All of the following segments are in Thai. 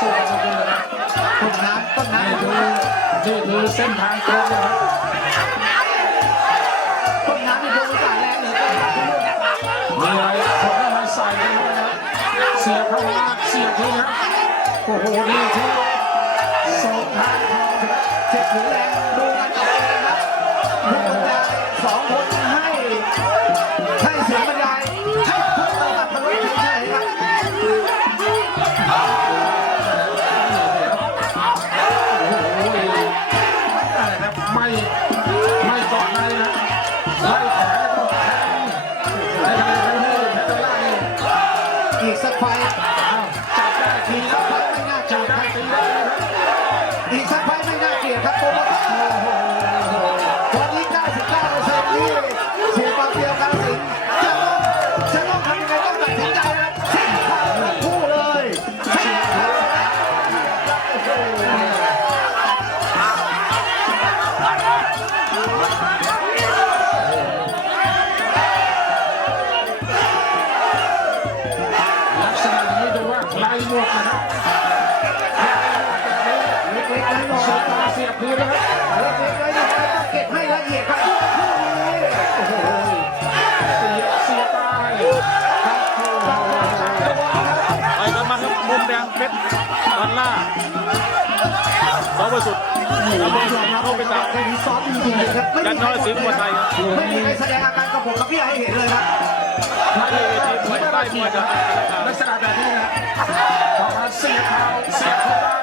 สู้กันสัเลยต้นน้ำต้นน้ำคือนี่คือเส้นทางตรงนะครับต้นน้ำมีโดนกาแรงเหลือเกินมีอะไรคนได้มาใส่เลยนะเสียบเข้ามาเสียทีนะโอ้โหนี่ที่สองทางทองเจ็บหัวแรงดูกันต่อเลยนะพวกบรรดาสองคน ไรครับไม่ไม่เกาะในนะไล่แขนแล้วก็แทงแล้วทำไมไม่ให้แพทย์ล่านี่อีกสักไฟอ้าวจับได้ทีอีกคสัรักบไฟไม่น่าจัจับบได้ครับตีได้นะครับอีกสักไฟไม่น่าเกลียดครับโปรโมเตอร์ ลัก สอริสุทธิ์แล้วผมเข้าไปตามแค่นี้ซ้อมจริงๆครับไม่ยันมีน้อยสิงห์มวยไทยครไม่มีใครแสดงอาการกับผมกับพี่ให้เห็นเลยครับที่เวทีมวยใต้มวยจะลักษณะแบบนี้นะพอมาเสียบเท้าเสียบเข้าได้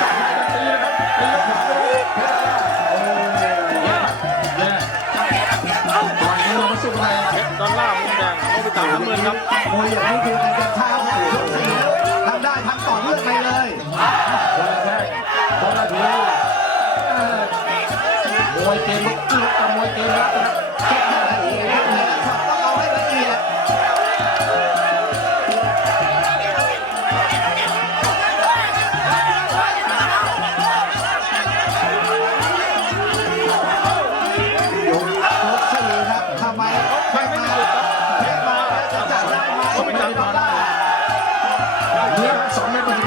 จับได้กันตีนะครับตีแล้วขวาไปเลยเพชรดาโอ้เนี่ยเนี่ยปล่อยมือมาสุดเลยเพชรดอลล่าร์มุมแดงเข้าไปตามน้ำเงินครับมวยอย่างนี้คือการเดินเท้าครับยกสี่ทำได้ทำต่อเนื่องไปเลย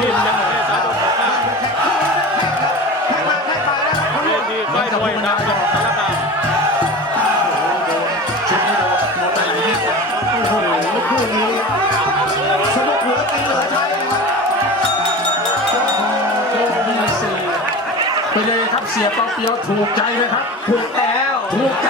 ทีมยังไม่สามารถบอกว่าแพ้มาแพ้ไปแล้วครับเวทีใต้มวยดังจังหวัดสารคามชุดนี้โดนโดนไปอย่างนี้โอ้โหคู่นี้สนุกเหลือกินเหลือใช้นะครับโอ้มีสี่ไปเลยครับเสียเปาเปียวถูกใจเลยครับ ถูกแล้ว ถูกใจ